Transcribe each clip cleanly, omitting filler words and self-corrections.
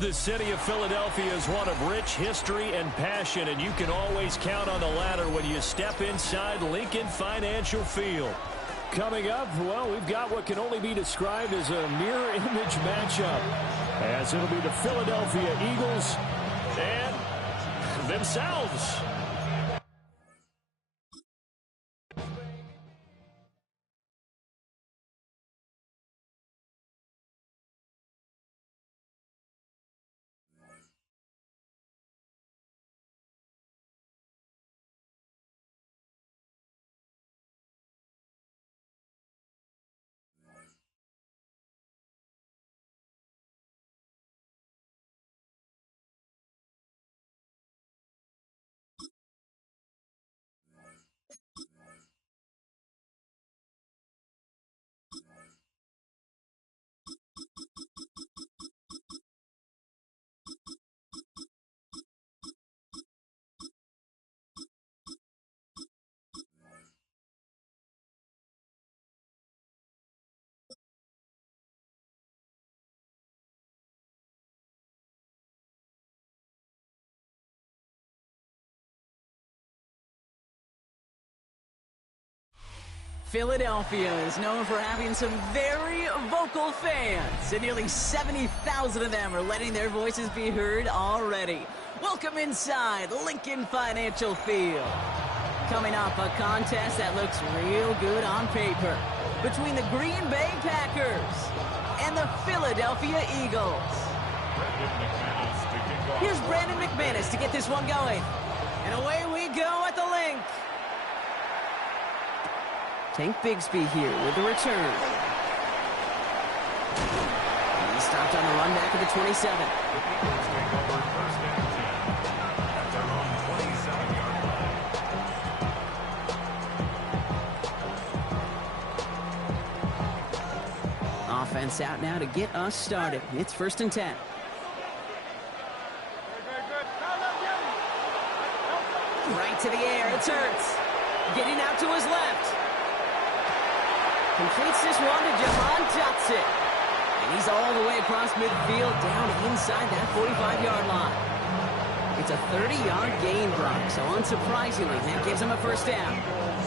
The city of Philadelphia is one of rich history and passion, and you can always count on the latter when you step inside Lincoln Financial Field. Coming up, well, we've got what can only be described as a mirror image matchup, as it'll be the Philadelphia Eagles and themselves. Philadelphia is known for having some very vocal fans, and nearly 70,000 of them are letting their voices be heard already. Welcome inside Lincoln Financial Field. Coming up, a contest that looks real good on paper between the Green Bay Packers and the Philadelphia Eagles. Here's Brandon McManus to get this one going. And away we go at the link. Tank Bigsby here with the return. He stopped on the run back at the 27. Offense out now to get us started. It's 1st and 10. Right to the air. It's Hurts. Getting out to his left. Completes this one to Jahan Dotson. And he's all the way across midfield down inside that 45-yard line. It's a 30-yard gain, Brock, so unsurprisingly, that gives him a 1st down.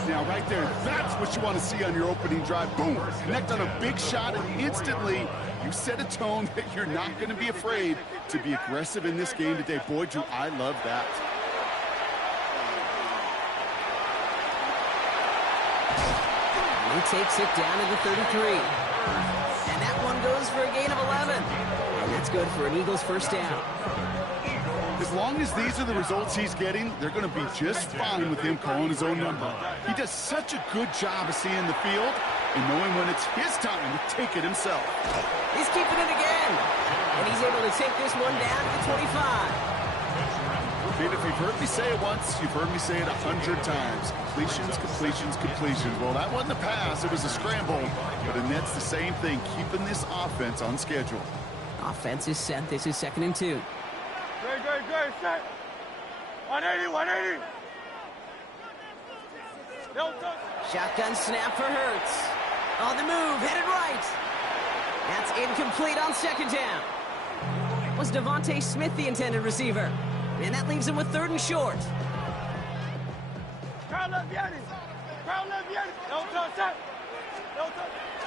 Now, right there, that's what you want to see on your opening drive. Boom! Connect on a big shot, and instantly you set a tone that you're not going to be afraid to be aggressive in this game today. Boy, do I love that. He takes it down to the 33. And that one goes for a gain of 11. And that's good for an Eagles 1st down. As long as these are the results he's getting, they're going to be just fine with him calling his own number. He does such a good job of seeing the field and knowing when it's his time to take it himself. He's keeping it again. And he's able to take this one down to the 25. If you've heard me say it once, you've heard me say it 100 times. Completions, completions, completions. Well, that wasn't a pass. It was a scramble. But Annette's the same thing, keeping this offense on schedule. Offense is set. This is 2nd and 2. Good, set. 180, 180. Shotgun snap for Hurts. On the move, headed right. That's incomplete on 2nd down. Was Devontae Smith the intended receiver? And that leaves him with 3rd and short.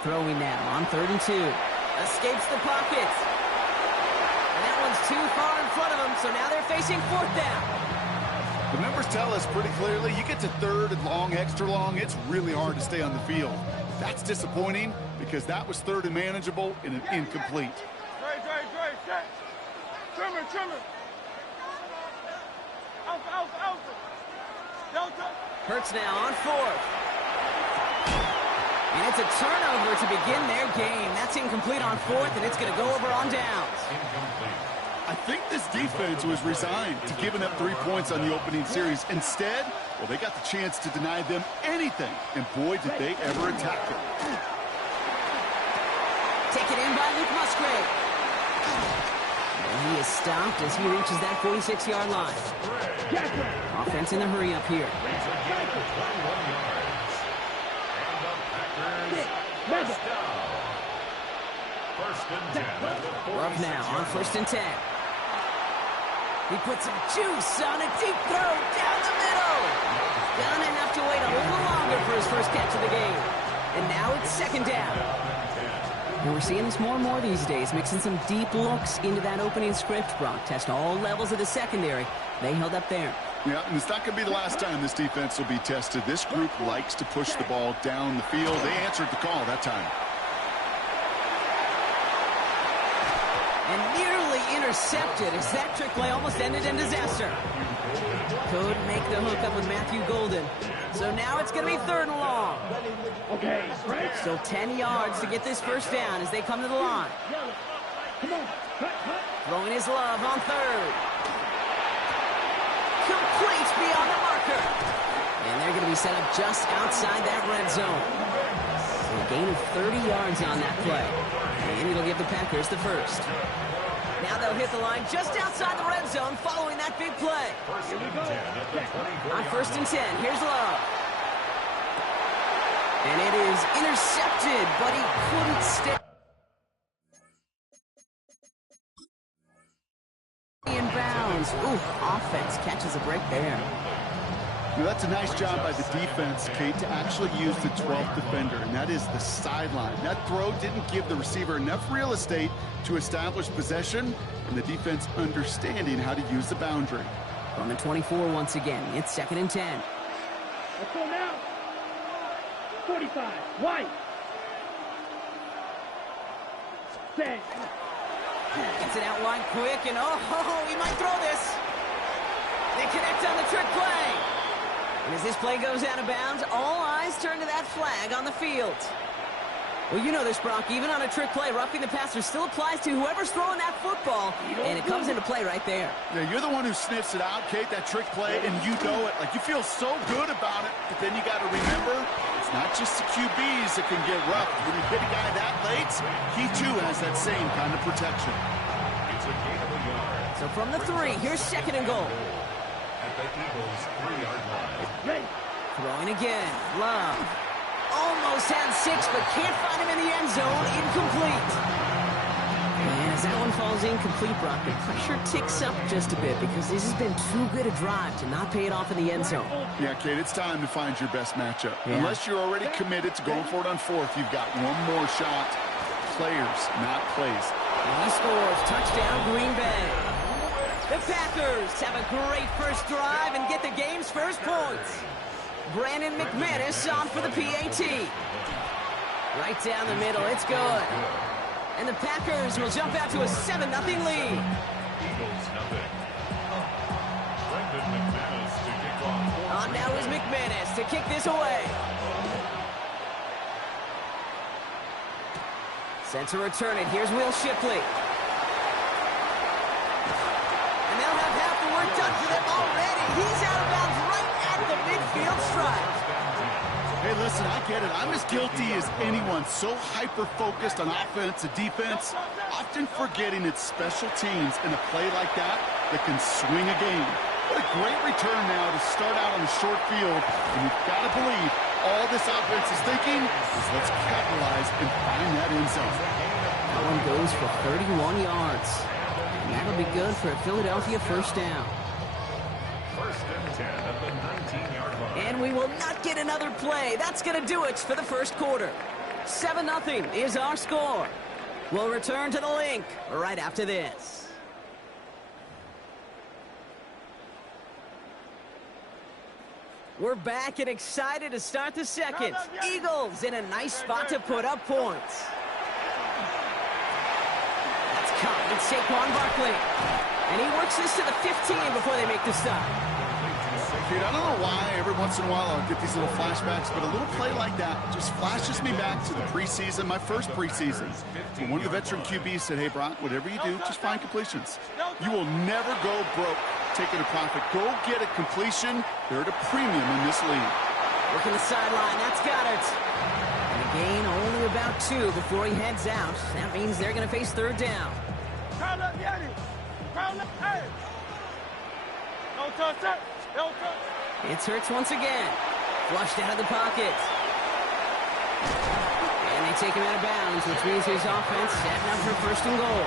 Throwing now on 3rd and 2. Escapes the pocket. And that one's too far in front of him, so now they're facing 4th down. The numbers tell us pretty clearly, you get to 3rd and long, extra long, it's really hard to stay on the field. That's disappointing because that was 3rd and manageable and an incomplete. Set. Trimmer. Hurts now on 4th. And it's a turnover to begin their game. That's incomplete on 4th, and it's going to go over on downs. I think this defense was resigned to giving up 3 points on the opening series. Instead, well, they got the chance to deny them anything, and boy, did they ever attack it. Taken in by Luke Musgrave. And he is stopped as he reaches that 46-yard line. Offense in the hurry up here. Love now on 1st and 10. He puts some juice on a deep throw down the middle. Gonna have to wait a little longer for his first catch of the game. And now it's second down. And we're seeing this more and more these days, mixing some deep looks into that opening script. Brock test all levels of the secondary. They held up there. Yeah, and it's not going to be the last time this defense will be tested. This group likes to push the ball down the field. They answered the call that time. And nearly intercepted as that trick play almost ended in disaster. Couldn't make the hook up with Matthew Golden. So now it's going to be third and long. Okay, right. Still 10 yards to get this first down as they come to the line. Throwing his love on third. Complete beyond the marker. And they're going to be set up just outside that red zone. So a gain of 30 yards on that play. And it'll give the Packers the first. Now they'll hit the line just outside the red zone following that big play. On first and 10, here's Love. And it is intercepted, but he couldn't stay in bounds. Ooh, offense catches a break there. Now, that's a nice job by the defense, Kate, to actually use the 12th defender, and that is the sideline. That throw didn't give the receiver enough real estate to establish possession, and the defense understanding how to use the boundary. On the 24 once again, it's second and 10. Let's go now. 45. White. Set. Gets it out wide quick, and he might throw this. They connect on the trick play. And as this play goes out of bounds, all eyes turn to that flag on the field. Well, you know this, Brock. Even on a trick play, roughing the passer still applies to whoever's throwing that football, and it comes into play right there. Yeah, you're the one who sniffs it out, Kate, that trick play, and you know it. Like, you feel so good about it, but then you got to remember, it's not just the QBs that can get rough. When you hit a guy that late, he too has that same kind of protection. So from the 3, here's second and goal. At the Eagles' 3-yard line. Throwing again. Love. Almost had 6, but can't find him in the end zone. Incomplete. And as that one falls incomplete, Brock, the pressure ticks up just a bit because this has been too good a drive to not pay it off in the end zone. Yeah, Kate, it's time to find your best matchup. Yeah. Unless you're already committed to going for it on fourth, you've got one more shot. Players, not plays. And he scores. Touchdown, Green Bay. The Packers have a great first drive and get the game's first points. Brandon McManus on for the PAT. Right down the middle, it's good. And the Packers will jump out to a 7-0 lead. Eagles nothing. Brandon McManus to kick off. On now is McManus to kick this away. Sent to return it. Here's Will Shipley. And they'll have half the work done for them already. He's out of bounds right at the midfield stripe. Hey, listen, I get it. I'm as guilty as anyone. So hyper-focused on offense and defense, often forgetting it's special teams in a play like that that can swing a game. What a great return now to start out on the short field. And you've got to believe all this offense is thinking is let's capitalize and find that end zone. That one goes for 31 yards. And that'll be good for a Philadelphia first down. First and 10 at the 19-yard line. And we will not get another play. That's going to do it for the first quarter. 7-0 is our score. We'll return to the link right after this. We're back and excited to start the second. Eagles in a nice spot to put up points. That's caught. It's Saquon Barkley. And he works this to the 15 before they make the stop. Dude, I don't know why every once in a while I'll get these little flashbacks, but a little play like that just flashes me back to the preseason, my first preseason. When one of the veteran QBs said, hey, Brock, whatever you do, just find completions. You will never go broke taking a profit. Go get a completion. They're at a premium in this league. Working the sideline. That's got it. And a gain only about 2 before he heads out. That means they're going to face third down. Crowd up, Yanni. Crowd up, hey. No touch that. No touch. It's Hurts once again. Flushed out of the pocket. And they take him out of bounds, which means his offense setting up for first and goal.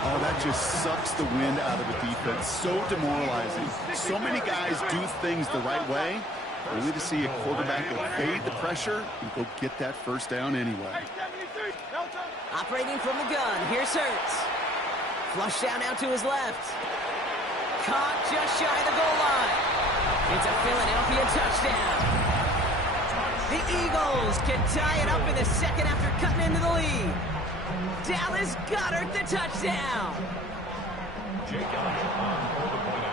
Oh, that just sucks the wind out of a defense. So demoralizing. So many guys do things the right way, only to see a quarterback evade the pressure and go get that first down anyway. Operating from the gun, here's Hurts. Flush down out to his left. Caught just shy of the goal line. It's a Philadelphia touchdown. The Eagles can tie it up in the second after cutting into the lead. Dallas Goedert the touchdown.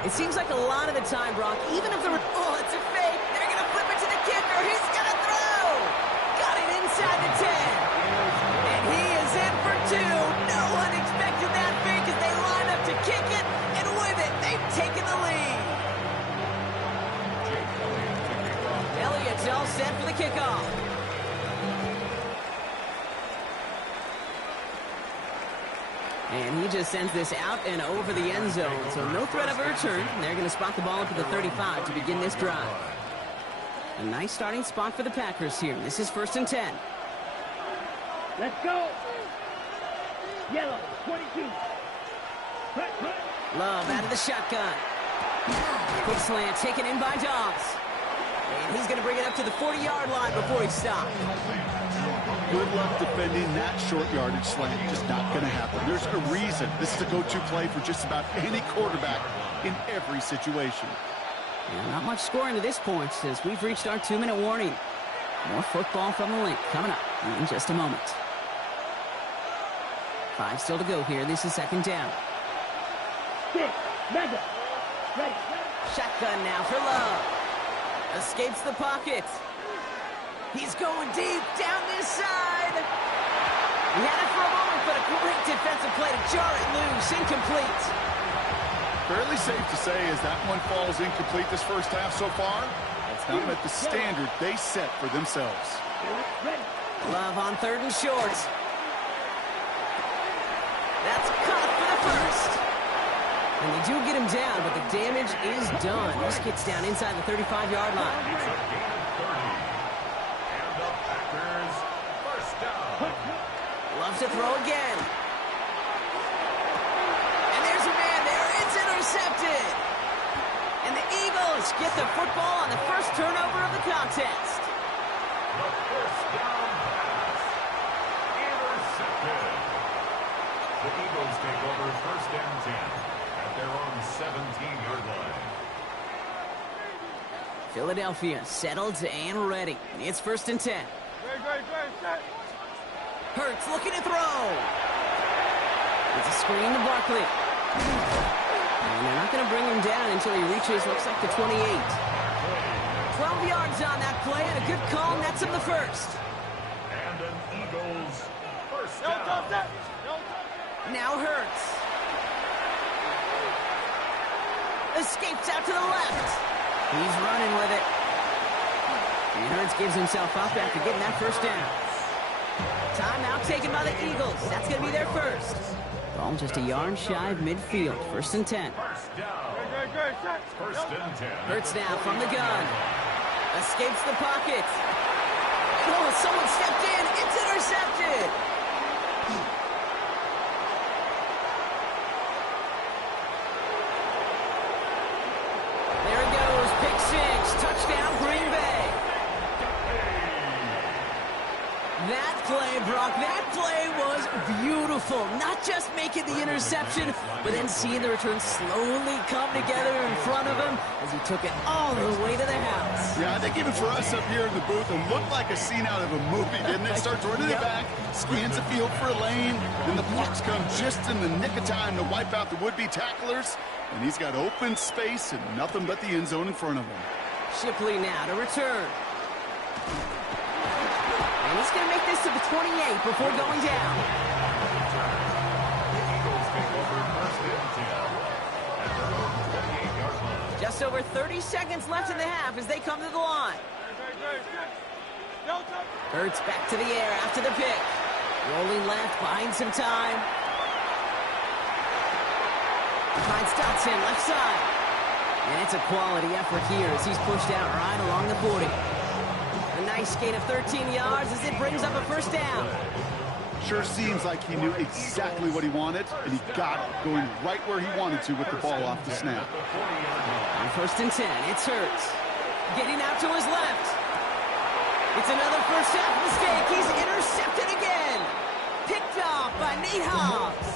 It seems like a lot of the time, Brock, even if the... Oh, it's a fake. They're going to flip it to the kicker. He's going to throw. Got it inside the 10. And he is in for 2. No one expected that fake as they line up to kick it. And with it, they've taken the lead. Elliott's all set for the kickoff. And he just sends this out and over the end zone. So no threat of a return. And they're going to spot the ball up at the 35 to begin this drive. A nice starting spot for the Packers here. This is 1st and 10. Let's go. Yellow, 22. Love out of the shotgun. Quick slant taken in by Dobbs. And he's going to bring it up to the 40-yard line before he stopped. Good luck defending that short yardage slant. Just not going to happen. There's a reason this is a go-to play for just about any quarterback in every situation. Yeah, not much scoring to this point as we've reached our 2-minute warning. More football from the link coming up in just a moment. 5 still to go here. This is 2nd down. Shotgun now for Love. Escapes the pocket. He's going deep down this side. He had it for a moment, but a great defensive play to jar it loose. Incomplete. Fairly safe to say as that one falls incomplete this first half so far, that's not met the standard they set for themselves. Love on 3rd and short. That's caught for the first. And they do get him down, but the damage is done. This gets down inside the 35-yard line. Loves to throw again. And there's a man there. It's intercepted. And the Eagles get the football on the first turnover of the contest. The first down pass. Intercepted. The Eagles take over 1st and 10 at their own 17-yard line. Philadelphia settled and ready. It's 1st and 10. Hurts looking to throw. It's a screen to Barkley. And they're not going to bring him down until he reaches, looks like the 28. 12 yards on that play and a good call nets him the first. And an Eagles first down. Now Hurts. Escapes out to the left. He's running with it. And Hurts gives himself up after getting that first down. Timeout taken by the Eagles. That's going to be their first. Ball just a yard shy of midfield. 1st and 10. First down. 1st and 10. Hurts now from the gun. Escapes the pocket. Oh, someone stepped in. It's intercepted. There he goes. Pick 6. Touchdown, Green Bay. That play, Brock, that play was beautiful. Not just making the interception, but then seeing the return slowly come together in front of him as he took it all the way to the house. Yeah, I think even for us up here in the booth, it looked like a scene out of a movie, didn't it? Starts running it back, scans the field for a lane, then the blocks come just in the nick of time to wipe out the would-be tacklers, and he's got open space and nothing but the end zone in front of him. Shipley now to return. And he's going to make this to the 28 before going down. Just over 30 seconds left in the half as they come to the line. Hurts back to the air after the pick. Rolling left, buying some time. Finds Dotson left side. And it's a quality effort here as he's pushed out right along the 40. A nice gain of 13 yards as it brings up a first down. Sure seems like he knew exactly what he wanted, and he got it, going right where he wanted to with the ball off the snap. On 1st and 10, it's Hurts. Getting out to his left. It's another first half mistake. He's intercepted again. Picked off by Nate Hobbs.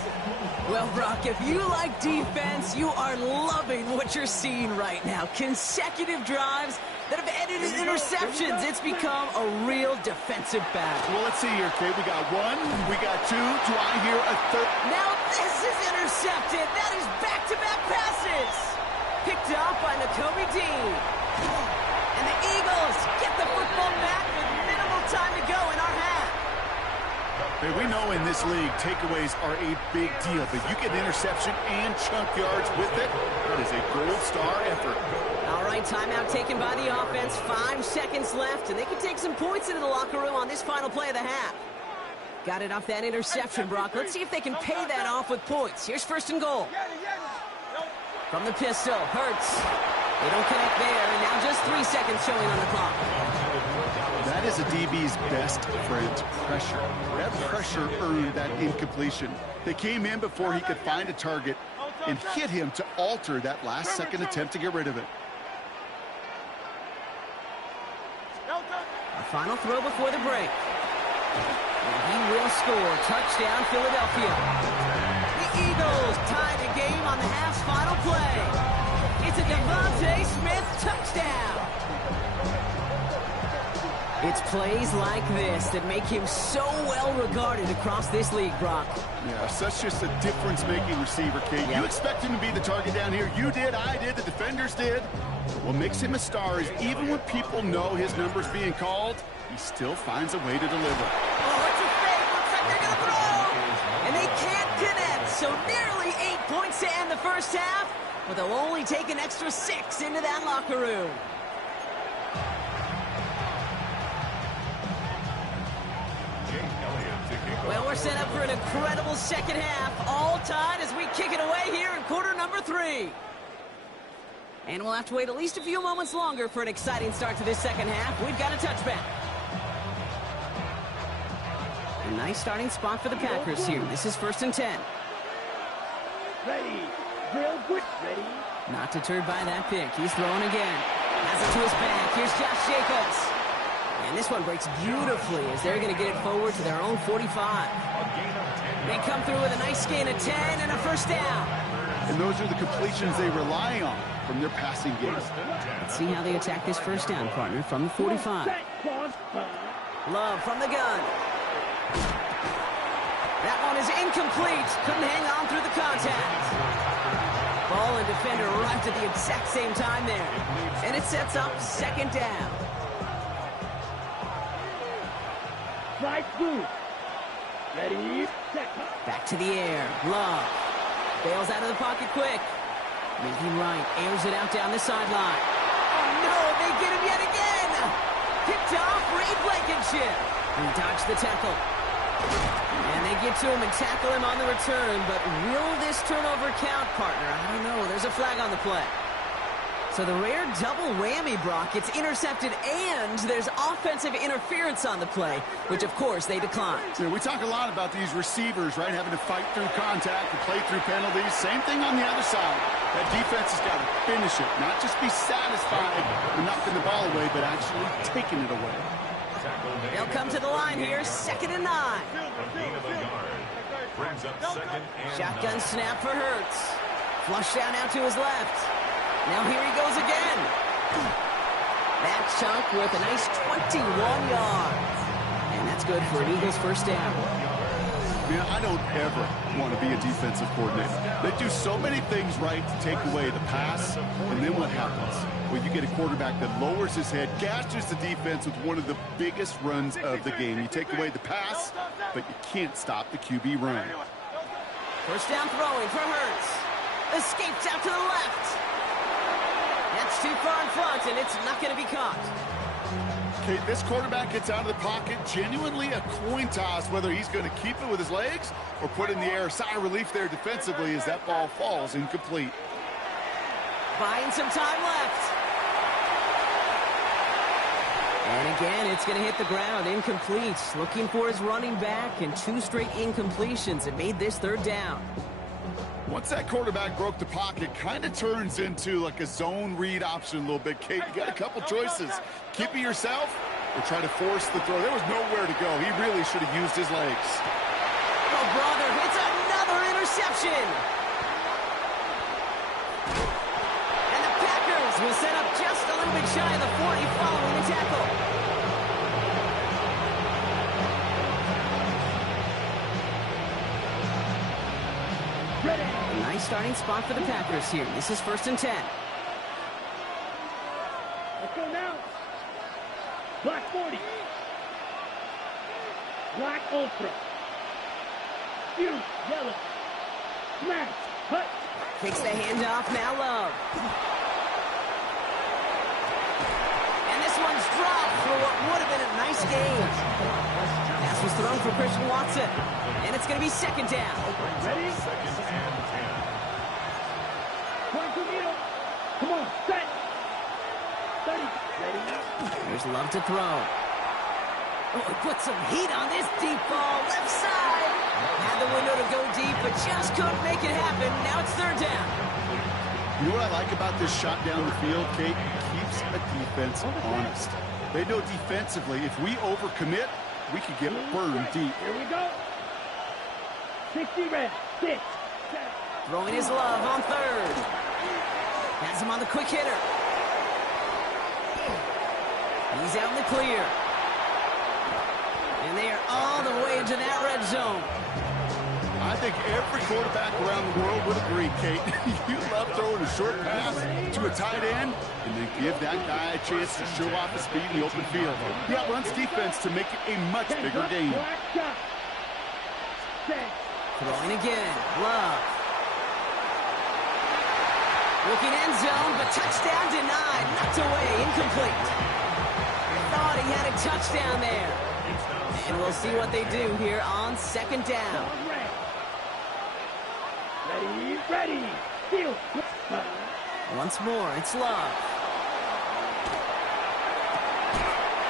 Well, Brock, if you like defense, you are loving what you're seeing right now. Consecutive drives that have ended in interceptions. It's become a real defensive battle. Well, let's see here, Kate. We got one, we got two. Do I hear a third? Now this is intercepted. That is back-to-back passes. Picked up by Nakobe Dean. And the Eagles get the football back with minimal time to go in our half. Hey, we know in this league, takeaways are a big deal, but you get interception and chunk yards with it. That is a gold star effort. All right, timeout taken by the offense. 5 seconds left, and they can take some points into the locker room on this final play of the half. Got it off that interception, Brock. Let's see if they can pay that off with points. Here's 1st and goal. From the pistol, Hurts. They don't connect there, and now just 3 seconds showing on the clock. That is a DB's best friend, pressure. That pressure earned that incompletion. They came in before he could find a target and hit him to alter that last-second attempt to get rid of it. A final throw before the break. And he will score. Touchdown, Philadelphia. The Eagles tie the game on the half's final play. It's a Devontae Smith touchdown. It's plays like this that make him so well regarded across this league, Brock. Yeah, such just a difference-making receiver, Kate. Yeah. You expect him to be the target down here. You did, I did, the defenders did. But what makes him a star is even when people know his number's being called, he still finds a way to deliver. Oh, it's a fake. Looks like they're going to throw. And they can't connect. So nearly 8 points to end the first half, but they'll only take an extra 6 into that locker room. Well, we're set up for an incredible second half. All tied as we kick it away here in quarter number 3. And we'll have to wait at least a few moments longer for an exciting start to this second half. We've got a touchback. A nice starting spot for the Packers here. This is 1st and 10. Ready. Real good. Ready. Not deterred by that pick. He's throwing again. Has it to his back. Here's Josh Jacobs. And this one breaks beautifully as they're going to get it forward to their own 45. They come through with a nice gain of 10 and a first down. And those are the completions they rely on from their passing game. Let's see how they attack this first down, partner, from the 45. Love from the gun. That one is incomplete. Couldn't hang on through the contact. Ball and defender arrived at the exact same time there. And it sets up 2nd down. Right through. Ready. Set. Back to the air. Love. Bails out of the pocket quick. Making right. Airs it out down the sideline. Oh, no. They get him yet again. Picked off Ray Blankenship. He dodged the tackle. And they get to him and tackle him on the return. But will this turnover count, partner? I don't know. There's a flag on the play. So the rare double whammy, Brock. It's intercepted and there's offensive interference on the play, which, of course, they declined. Yeah, we talk a lot about these receivers, right, having to fight through contact and play through penalties. Same thing on the other side. That defense has got to finish it, not just be satisfied with knocking the ball away, but actually taking it away. They'll come to the line here, 2nd and 9. Shotgun snap for Hurts. Flush down out to his left. Now here he goes again. That chunk with a nice 21 yards. And that's good for an Eagles first down. Yeah, I don't ever want to be a defensive coordinator. They do so many things right to take away the pass, and then what happens? Well, you get a quarterback that lowers his head, gashes the defense with one of the biggest runs of the game. You take away the pass, but you can't stop the QB run. First down throwing for Hurts. Escapes out to the left. That's too far in front, and it's not going to be caught. Okay, this quarterback gets out of the pocket, genuinely a coin toss, whether he's going to keep it with his legs or put in the air. Sigh of relief there defensively as that ball falls incomplete. Buying some time left. And again, it's going to hit the ground, incomplete. Looking for his running back, and 2 straight incompletions. It made this 3rd down. Once that quarterback broke the pocket, kind of turns into like a zone read option a little bit, Kate. You got a couple choices. Keep it yourself or try to force the throw. There was nowhere to go. He really should have used his legs. Oh, brother, it's another interception. And the Packers will set up just a little bit shy of the 40 following the tackle. A nice starting spot for the Packers here. This is 1st and 10. Let's go now. Black 40. Black Ultra. Huge yellow. Smash. Cut. Takes the handoff, now Love. And this one's dropped for what would have been a nice game. Pass was thrown for Christian Watson. And it's going to be 2nd down. Ready? 2nd and 10. Come on, set. 30. Ready? There's Love to throw. Oh, he put some heat on this deep ball. Left side. Had the window to go deep, but just couldn't make it happen. Now it's 3rd down. You know what I like about this shot down the field, Kate? It keeps a defense honest. They know defensively, if we overcommit, we could get burned deep. Here we go. 60 red. 6. 7. Throwing his Love on 3rd. Has him on the quick hitter. He's out in the clear. And they are all the way into that red zone. I think every quarterback around the world would agree, Kate. You love throwing a short pass to a tight end and then give that guy a chance to show off his speed in the open field. He outruns defense to make it a much bigger game. Throwing again. Love. Looking end zone, but touchdown denied. Knocked away. Incomplete. Thought he had a touchdown there. And we'll see what they do here on 2nd down. Ready. Steal. Once more, it's Love.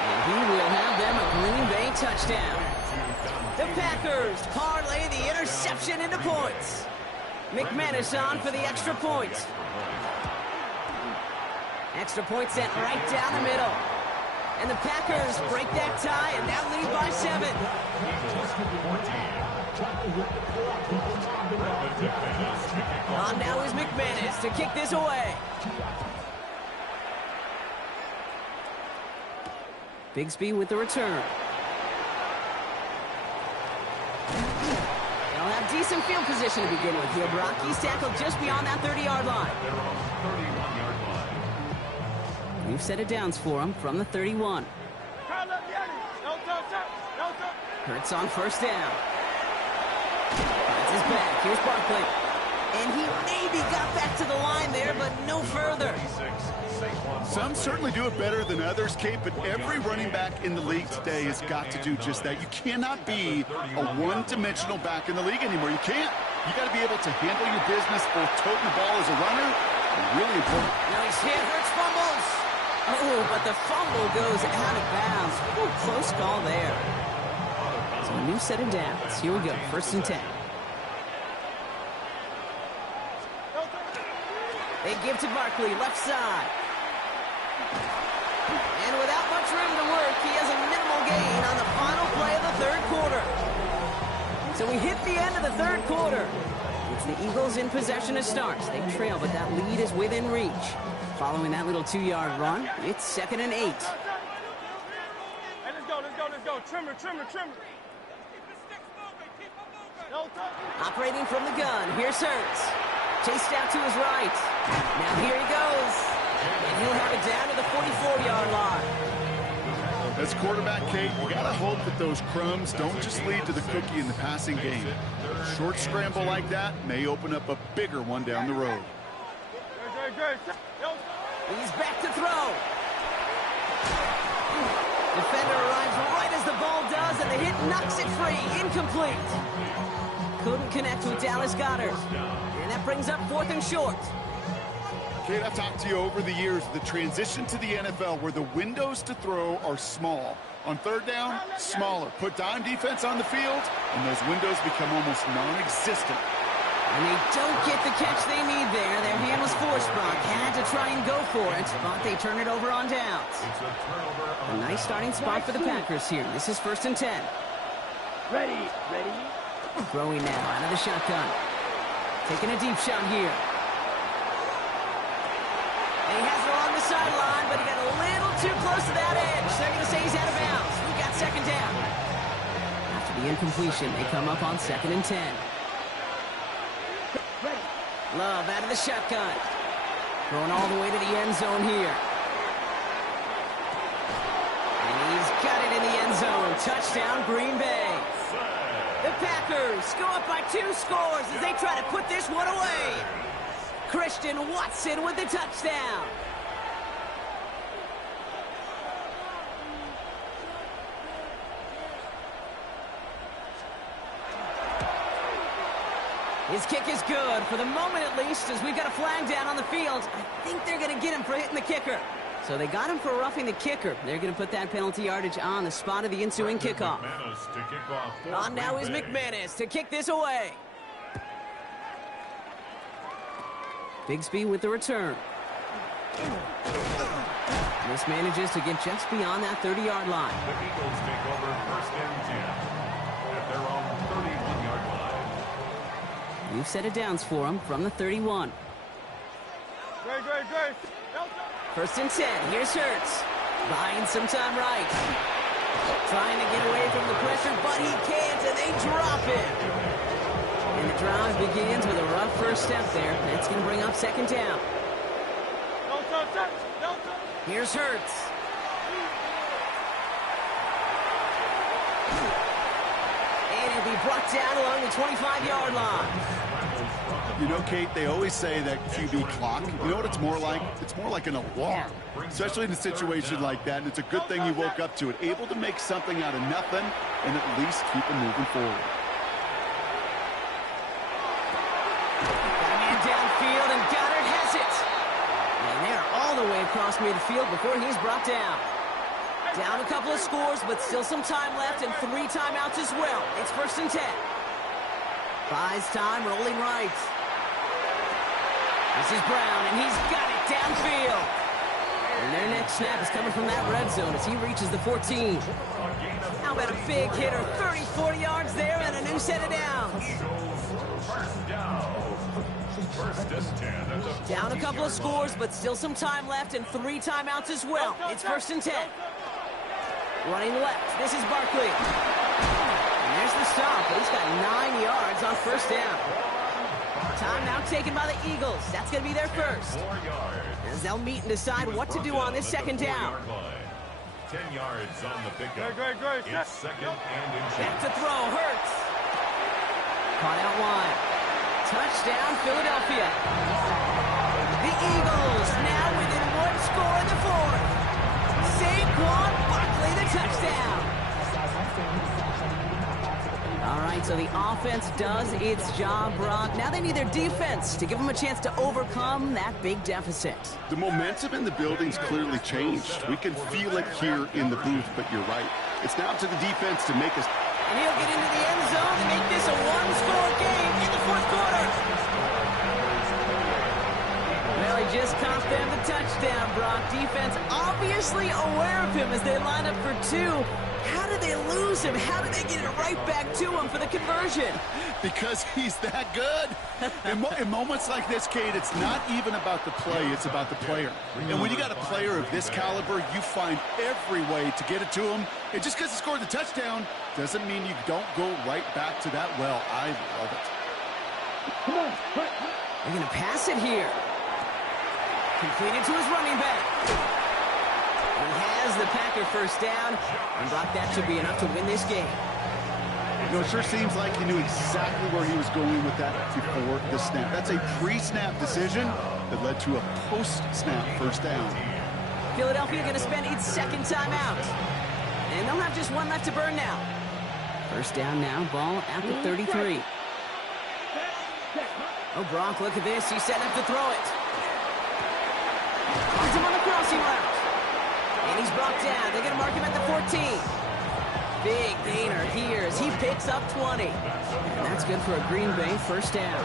And he will have them a Green Bay touchdown. The Packers parlay the interception into points. McManus on for the extra point. Extra point sent right down the middle. And the Packers break that tie and now lead by 7. On now is McManus to kick this away. Bigsby with the return. They'll have decent field position to begin with here. Brocky's tackled just beyond that 30-yard line. We've set it downs for him from the 31. Hurts on 1st down. That's his back. Here's Barkley. And he maybe got back to the line there, but no further. Some certainly do it better than others, Kate, but every running back in the league today has got to do just that. You cannot be a one-dimensional back in the league anymore. You can't. You got to be able to handle your business, both toting the ball as a runner, and really important. Now he's hit. Hurts fumbles. Oh, but the fumble goes out of bounds. Ooh, close call there. So a new set of downs. Here we go. 1st and 10. They give to Barkley, left side. And without much room to work, he has a minimal gain on the final play of the 3rd quarter. So we hit the end of the 3rd quarter. It's the Eagles in possession to start. They trail, but that lead is within reach. Following that little 2-yard run, it's 2nd and 8. Hey, let's go. Trimmer. Operating from the gun, here's Hurts. Chased out to his right. Now here he goes. And he'll have it down to the 44-yard line. As quarterback, Kate, you got to hope that those crumbs don't just lead to the cookie in the passing game. A short scramble like that may open up a bigger one down the road. He's back to throw. Defender arrives right as the ball does, and the hit knocks it free. Incomplete. Couldn't connect with Dallas Goedert. And that brings up 4th and short. Kate, I've talked to you over the years, the transition to the NFL where the windows to throw are small. On third down, smaller. Put dime defense on the field, and those windows become almost non-existent. And they don't get the catch they need there. Their hand was forced, Brock. Had to try and go for it, but they turn it over on downs. It's a turnover. A nice starting spot for the Packers here. This is 1st and 10. Ready. Throwing now out of the shotgun. Taking a deep shot here. And he has it along the sideline, but he got a little too close to that edge. They're going to say he's out of bounds. We've got 2nd down. After the incompletion, they come up on 2nd and 10. Love out of the shotgun. Going all the way to the end zone here. And he's got it in the end zone. Touchdown, Green Bay. The Packers go up by 2 scores as they try to put this one away. Christian Watson with the touchdown. His kick is good, for the moment at least, as we've got a flag down on the field. I think they're going to get him for hitting the kicker. So they got him for roughing the kicker. They're going to put that penalty yardage on the spot of the ensuing kickoff. On now is McManus to kick this away. Bigsby with the return. This manages to get just beyond that 30-yard line. The Eagles take over 1st and 10 at their own 31-yard line. We've set it downs for him from the 31. Great. 1st and 10. Here's Hurts. Buying some time right. Trying to get away from the pressure, but he can't, and they drop him. And the drive begins with a rough first step there. That's going to bring up 2nd down. No touch. Here's Hurts. And he'll be brought down along the 25-yard line. You know, Kate, they always say that QB clock, you know what it's more like? It's more like an alarm, especially in a situation like that. And it's a good thing you woke up to it, able to make something out of nothing and at least keep them moving forward. Got a man downfield, and Goddard has it. And they're all the way across midfield before he's brought down. Down a couple of scores, but still some time left and 3 timeouts as well. It's 1st and 10. Buys time, rolling right. This is Brown, and he's got it downfield. And their next snap is coming from that red zone as he reaches the 14. How about a big hitter, 30, 40 yards there, and a new set of downs. Down a couple of scores, but still some time left and 3 timeouts as well. It's 1st and 10. Running left, this is Barkley. And there's the stop, but he's got 9 yards on 1st down. Time now taken by the Eagles. That's going to be their first. 4 yards. As they'll meet and decide what to do on this 2nd down. 10 yards on the pickup. Great. It's 2nd and inches. Back to throw, Hurts. Caught out wide. Touchdown, Philadelphia. The Eagles now within 1 score in the 4th. Saquon Barkley, the touchdown. All right, so the offense does its job, Brock. Now they need their defense to give them a chance to overcome that big deficit. The momentum in the building's clearly changed. We can feel it here in the booth, but you're right. It's now to the defense to make us. And he'll get into the end zone to make this a 1-score game in the 4th quarter. Well, he just cost them the touchdown, Brock. Defense obviously aware of him as they line up for 2. How did they lose him? How did they get it right back to him for the conversion? Because he's that good. In moments like this, Kate, it's not even about the play, it's about the player. And when you got a player of this caliber, you find every way to get it to him. And just because he scored the touchdown doesn't mean you don't go right back to that well. I love it. They're going to pass it here. Completed to his running back. He has the Packer first down, and Brock, that should be enough to win this game. You know, it sure seems like he knew exactly where he was going with that before the snap. That's a pre-snap decision that led to a post-snap first down. Philadelphia going to spend its 2nd timeout. And they'll have just 1 left to burn now. First down now, ball at the 33. Oh, Brock, look at this. He's setting up to throw it. he's brought down. They're going to mark him at the 14. Big gainer here as he picks up 20. And that's good for a Green Bay first down.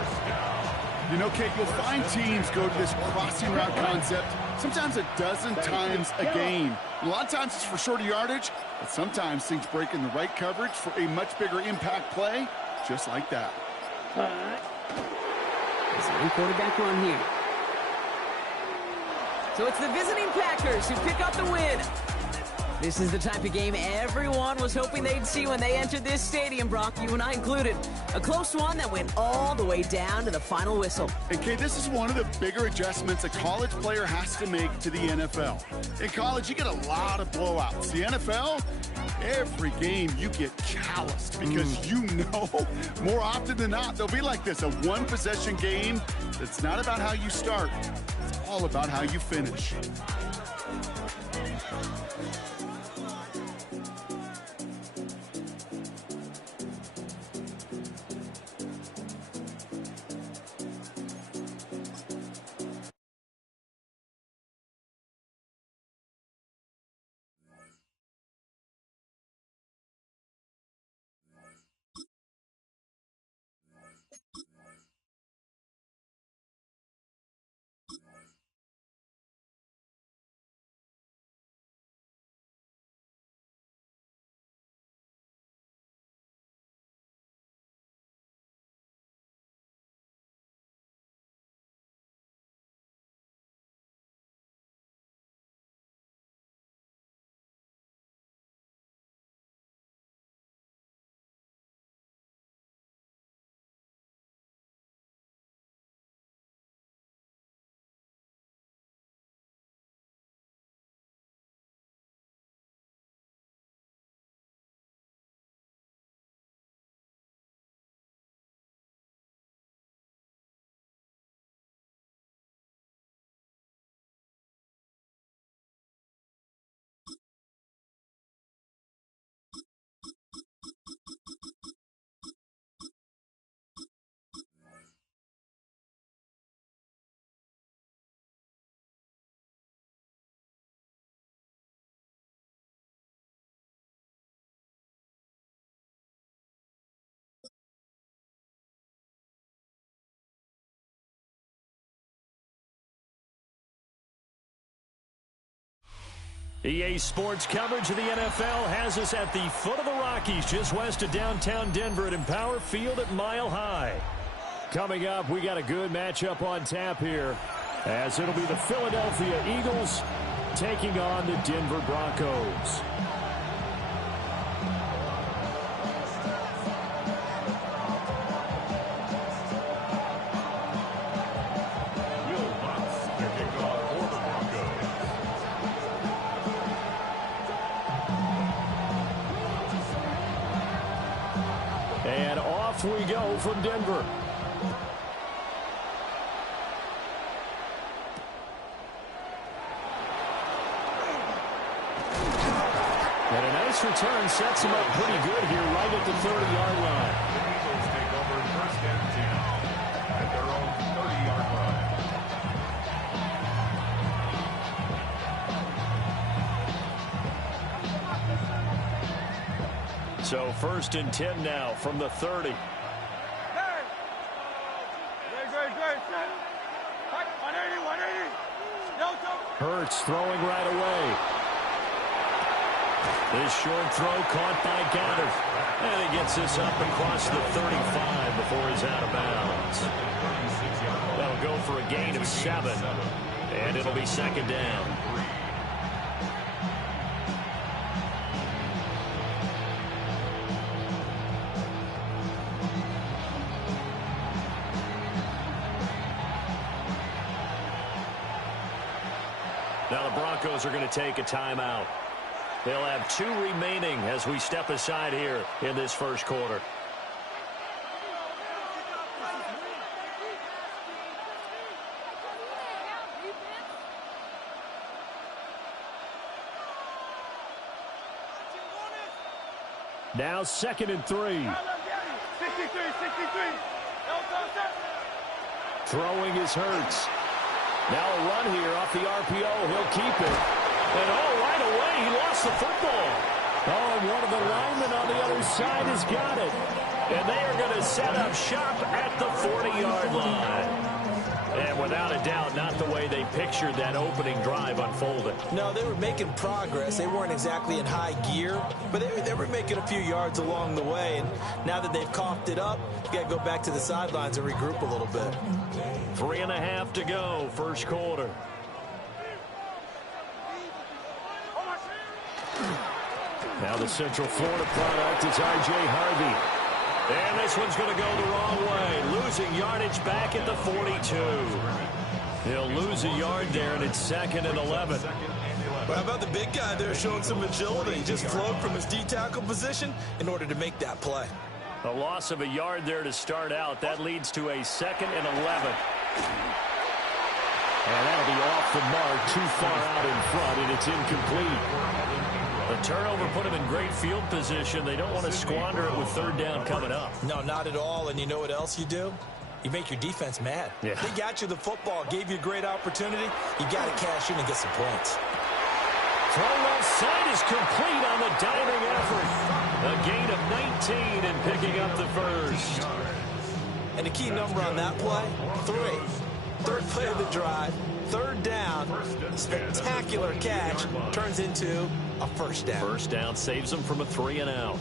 You know, Kate, you'll find teams go to this crossing route concept sometimes a dozen times a game. A lot of times it's for shorter yardage, but sometimes things break in the right coverage for a much bigger impact play, just like that. There's one quarterback run here. So it's the visiting Packers who pick up the win. This is the type of game everyone was hoping they'd see when they entered this stadium, Brock, you and I included. A close one that went all the way down to the final whistle. And, Kate, this is one of the bigger adjustments a college player has to make to the NFL. In college, you get a lot of blowouts. The NFL, every game you get calloused because you know more often than not they'll be like this, a one-possession game that's not about how you start. It's all about how you finish. EA Sports coverage of the NFL has us at the foot of the Rockies, just west of downtown Denver at Empower Field at Mile High. Coming up, we got a good matchup on tap here, as it'll be the Philadelphia Eagles taking on the Denver Broncos. And off we go from Denver. And a nice return sets him up pretty good here right at the 30-yard line. The Eagles take over first and 10 at their own 30-yard line. So first and 10 now from the 30. Great. 180. Hurts throwing right away. This short throw caught by Goddard. And he gets this up across the 35 before he's out of bounds. That'll go for a gain of 7. And it'll be second down. Now the Broncos are going to take a timeout. They'll have 2 remaining as we step aside here in this first quarter. Now second and 3. 63. Throwing is Hurts. Now a run here off the RPO. He'll keep it. And right away, he lost the football. Oh, and one of the linemen on the other side has got it. And they are going to set up shop at the 40-yard line. And without a doubt, not the way they pictured that opening drive unfolding. No, they were making progress. They weren't exactly in high gear, but they were making a few yards along the way. And now that they've coughed it up, you got to go back to the sidelines and regroup a little bit. 3.5 to go, first quarter. Now the Central Florida product is R.J. Harvey. And this one's going to go the wrong way. Losing yardage back at the 42. He'll lose a yard there, and it's 2nd and 11. Well, how about the big guy there showing some agility? He just flowed from his D-tackle position in order to make that play. A loss of a yard there to start out. That leads to a 2nd and 11. And that'll be off the mark, too far out in front, and it's incomplete. The turnover put him in great field position. They don't want to squander it with 3rd down coming up. No, not at all. And you know what else you do? You make your defense mad. Yeah. They got you the football, gave you a great opportunity. You got to cash in and get some points. Throw left side is complete on the diving effort. A gain of 19 and picking up the first. And the key number on that play, 3. 3rd play of the drive, 3rd down, spectacular catch, turns into a first down. First down saves them from a 3 and out.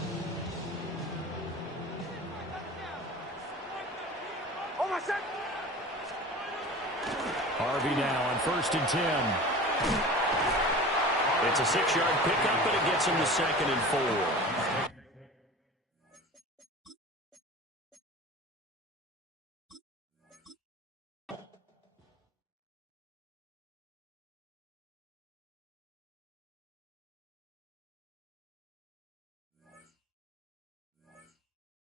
Harvey now on 1st and 10. It's a 6-yard pickup, but it gets him to 2nd and 4.